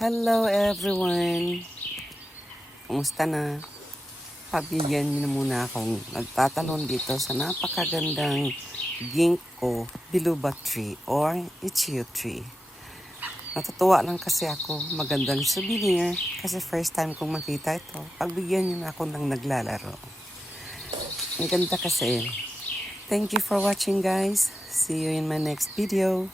Hello everyone! Kumusta na? Pabigyan niyo na muna akong nagtatalon dito sa napakagandang ginkgo biloba tree or ichiyo tree. Natutuwa lang kasi ako, magandang souvenir kasi first time kong makita ito. Pagbigyan niyo na ako ng naglalaro. Ang ganda kasi. Thank you for watching guys. See you in my next video.